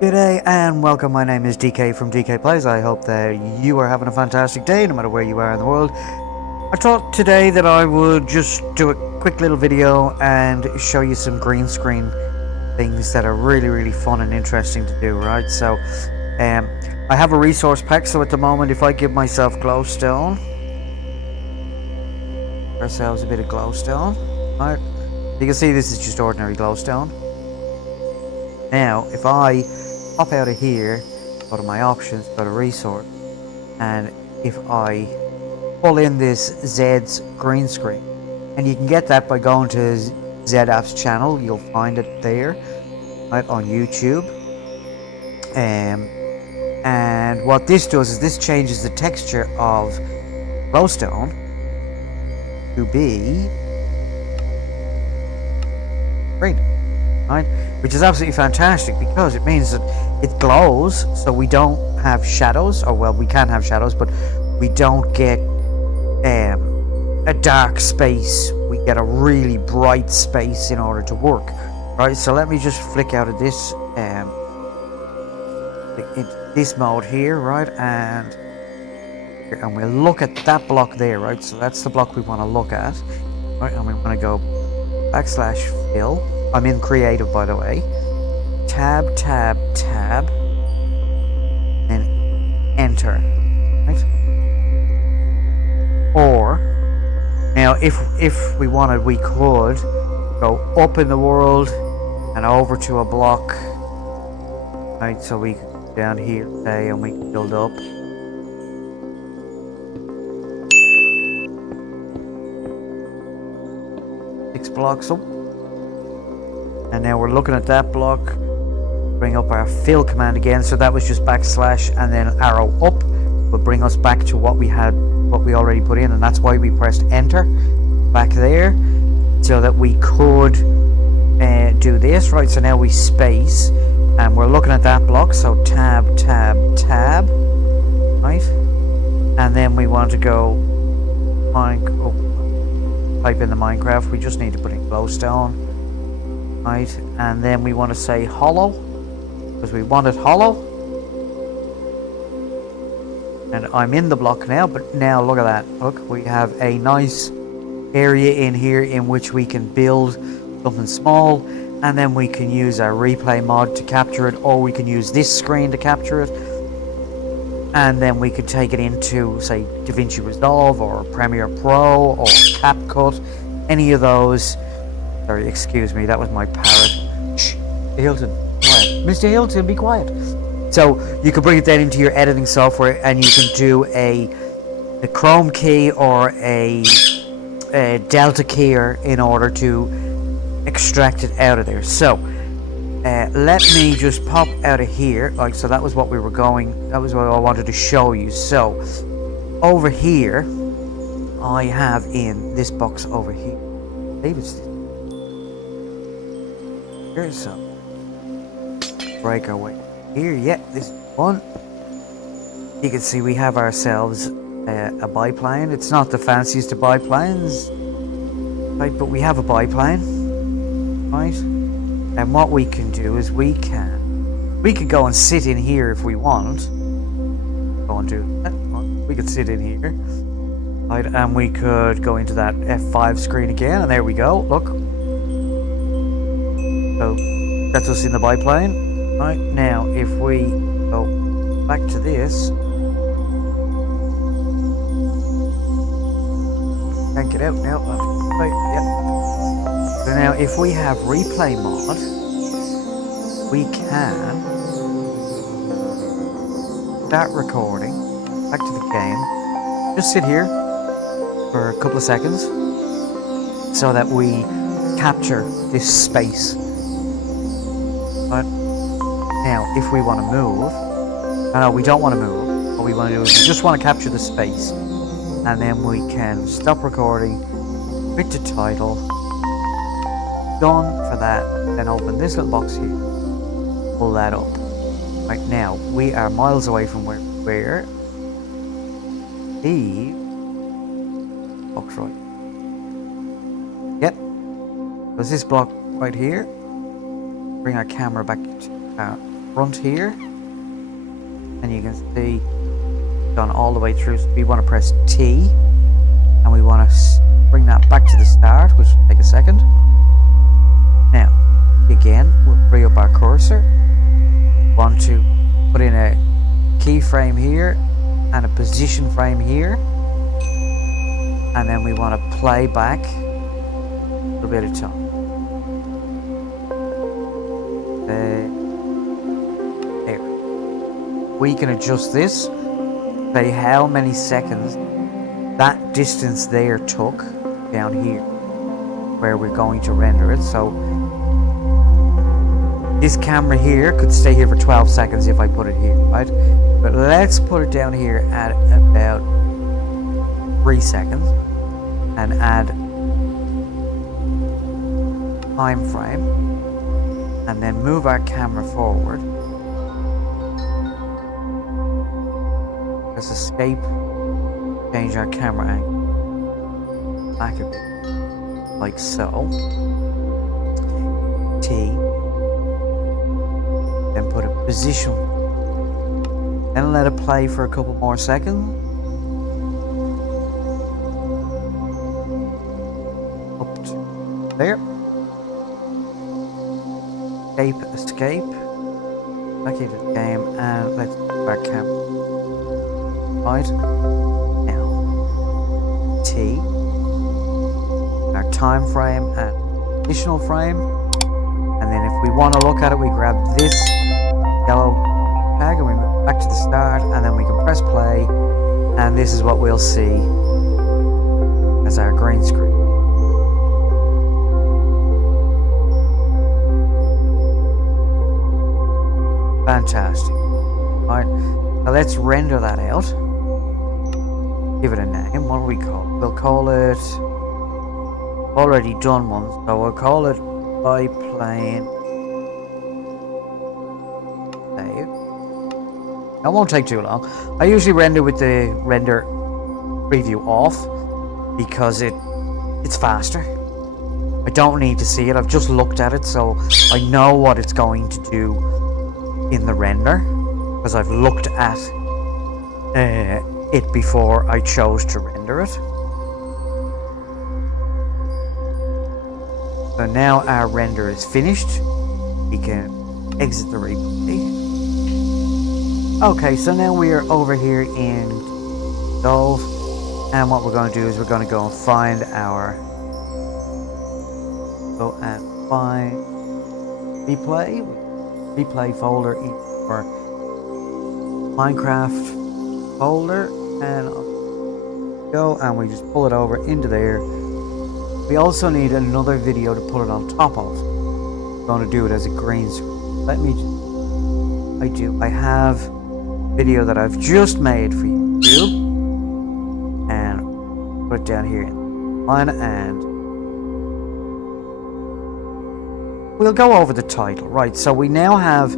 G'day and welcome, my name is DK from DK Plays. I hope that you are having a fantastic day no matter where you are in the world. I thought today that I would just do a quick little video and show you some green screen things that are really fun and interesting to do, right? So I have a resource pack, so at the moment if I give myself glowstone, ourselves a bit of glowstone, right? You can see this is just ordinary glowstone. Now if I pop out of here, go to my options, go to resource, and if I pull in this Zed's green screen, and you can get that by going to ZApp's channel, you'll find it there, right, on YouTube. And what this does is this changes the texture of glowstone to be green, right? Which is absolutely fantastic because it means that it glows, so we don't have shadows, or well, we can have shadows, but we don't get a dark space. We get a really bright space in order to work, right? So let me just flick out of this into this mode here, right? And we'll look at that block there, right? So that's the block we want to look at, right? And we want to go /fill. I'm in creative, by the way. Tab, and enter, right? Or now if we wanted, we could go up in the world and over to a block, right? So we could go down here, say, and we can build up. Six blocks up. And now we're looking at that block. Bring up our fill command again. So that was just / and then arrow up will bring us back to what we already put in, and that's why we pressed enter back there, so that we could do this, right? So now we space, and we're looking at that block. So tab, right? And then we want to go type in the Minecraft. We just need to put in glowstone, right? And then we want to say hollow, because we want it hollow. And I'm in the block now, but now look at that. Look, we have a nice area in here in which we can build something small, and then we can use our replay mod to capture it, or we can use this screen to capture it, and then we could take it into, say, DaVinci Resolve or Premiere Pro or CapCut, any of those. Sorry, excuse me, that was my parrot. Shh, Hilton, quiet. Mr. Hilton, be quiet. So you can bring it then into your editing software, and you can do a Chrome key or a Delta keyer in order to extract it out of there. So let me just pop out of here. Like, so that was what we were going. That was what I wanted to show you. So over here, I have in this box over here. I believe it's this. Here's some. Break our way. Here, yeah, this one. You can see we have ourselves a biplane. It's not the fanciest of biplanes, right? But we have a biplane, right? And what we can do is we could go and sit in here if we want. Go and do that. We could sit in here, right? And we could go into that F5 screen again, and there we go. Look. So that's us in the biplane. Right, now if we go back to this, can't get out now. Right, yeah. So now if we have replay mod, we can start recording, back to the game, just sit here for a couple of seconds so that we capture this space. But now, if we want to move, no, we don't want to move. What we want to do is we just want to capture the space, and then we can stop recording, quit the title, done for that, then open this little box here, pull that up. Right now, we are miles away from where the box right. Yep. There's this block right here. Bring our camera back to front here, and you can see it's gone all the way through. So we want to press T, and we want to bring that back to the start, which will take a second. Now, again, we'll free up our cursor. Want to put in a keyframe here and a position frame here, and then we want to play back a little bit of time. There. We can adjust this, say how many seconds that distance there took down here where we're going to render it. So this camera here could stay here for 12 seconds if I put it here, right? But let's put it down here at about 3 seconds and add time frame, and then move our camera forward. Press escape, change our camera angle back a bit, like so. T, then put a position, then let it play for a couple more seconds. Up to there. Escape, back into the game, and let's move our camera. Right, now T, our time frame and additional frame, and then if we want to look at it, we grab this yellow tag and we move back to the start, and then we can press play, and this is what we'll see as our green screen. Fantastic. Alright, now let's render that out. Give it a name. What do we call it? We'll call it... already done one, so we'll call it biplane. Save. That won't take too long. I usually render with the render preview off because it's faster. I don't need to see it. I've just looked at it, so I know what it's going to do in the render, because I've looked at it before I chose to render it. So now our render is finished. We can exit the replay. Okay, so now we are over here in Dolph, and what we're going to do is we're going to go and find our replay folder in our Minecraft folder, and go, and we just pull it over into there. We also need another video to put it on top of. I'm going to do it as a green screen. I have a video that I've just made for you, and put it down here in line, and we'll go over the title. Right, so we now have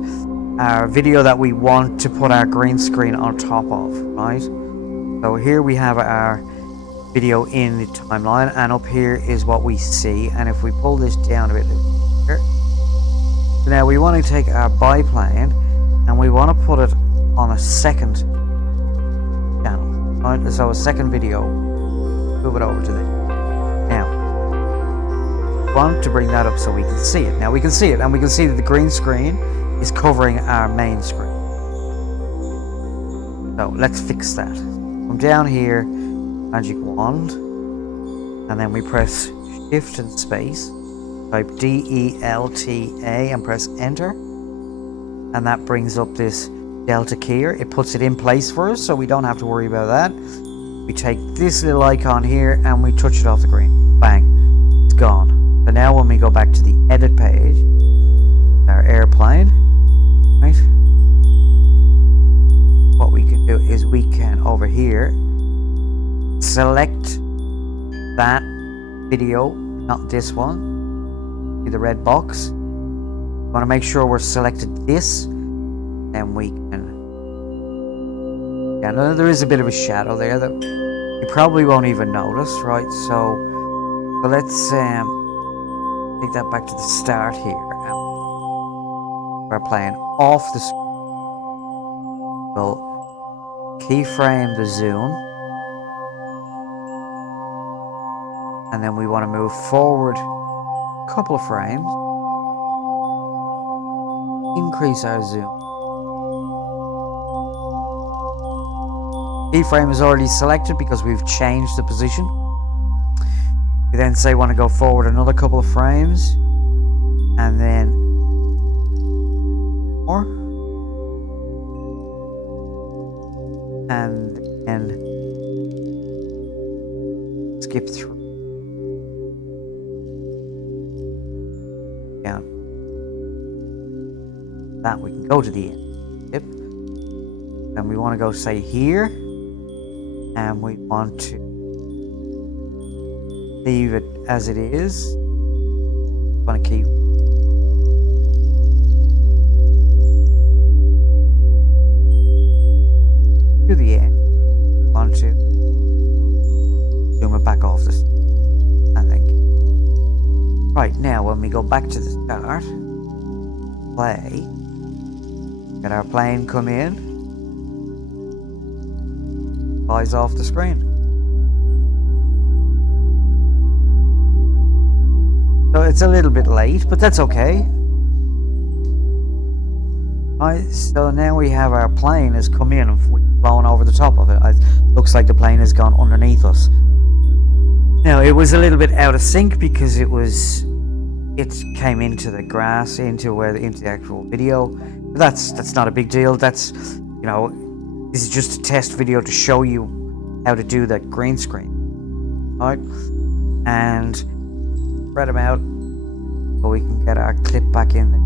our video that we want to put our green screen on top of, right? So here we have our video in the timeline, and up here is what we see. And if we pull this down a bit here, so now we want to take our biplane and we want to put it on a second channel, right? So a second video, move it over to there. Now want to bring that up so we can see it. Now we can see it, and we can see that the green screen is covering our main screen. So let's fix that. Come down here, magic wand, and then we press shift and space, type DELTA and press enter, and that brings up this delta keyer. It puts it in place for us, so we don't have to worry about that. We take this little icon here and we touch it off the green. Bang, it's gone. So now when we go back to the edit page, our airplane, right? What we can do is we can over here select that video, not this one. See the red box? We want to make sure we're selected this, and we can. Yeah, no, there is a bit of a shadow there that you probably won't even notice, right? So let's take that back to the start here. our plane off the screen. We'll keyframe the zoom. And then we want to move forward a couple of frames. Increase our zoom. Keyframe is already selected because we've changed the position. We then say want to go forward another couple of frames. And then more. And then skip through. Down. That we can go to the end. Yep. And we want to go say here. And we want to leave it as it is. Want to keep to the end. Want to zoom it back off this, and then right now when we go back to the start, play, get our plane come in. Flies off the screen. So it's a little bit late, but that's okay. Right, so now we have our plane has come in and we've flown over the top of it. It looks like the plane has gone underneath us. Now it was a little bit out of sync because it came into the grass, into the actual video. But that's not a big deal. That's, you know, this is just a test video to show you how to do that green screen. Alright? And spread them out so we can get our clip back in there.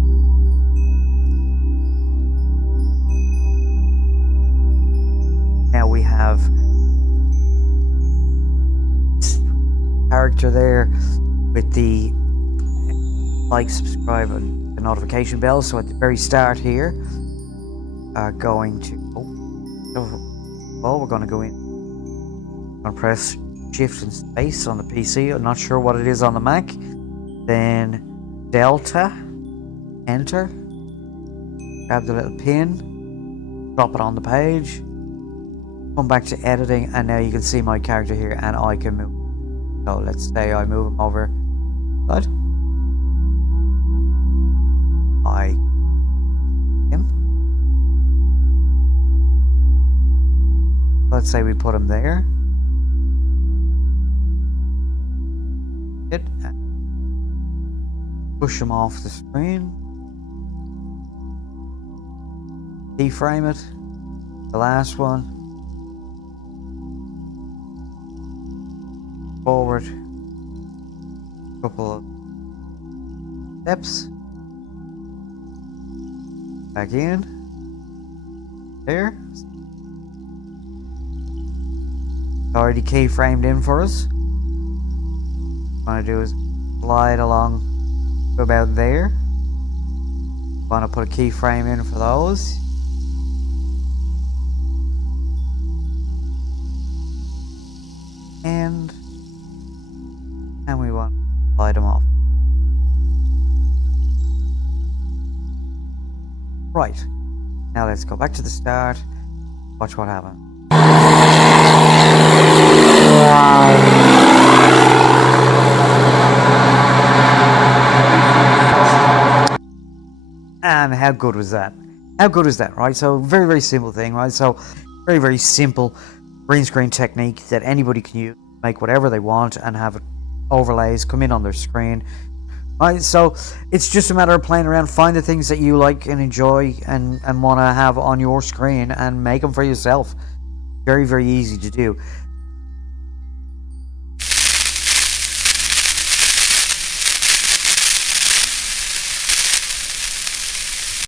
Now we have this character there with the like, subscribe, and the notification bell. So at the very start here, going to we're going to go in. I'm going to press Shift and Space on the PC. I'm not sure what it is on the Mac. Then Delta, Enter. Grab the little pin, drop it on the page. Come back to editing, and now you can see my character here, and I can move. So let's say I move him over. Good. Let's say we put him there. Push him off the screen. Keyframe it. The last one. Forward. Couple of steps. Back in. There. Already keyframed in for us. What I want to do is slide along to about there. Want to put a keyframe in for those. And we want to slide them off. Right. Now let's go back to the start. Watch what happens. And how good was that? How good is that, right? So very, very simple thing, right? So very, very simple green screen technique that anybody can use, make whatever they want and have overlays come in on their screen. Right, so it's just a matter of playing around, find the things that you like and enjoy and want to have on your screen and make them for yourself. Very, very easy to do.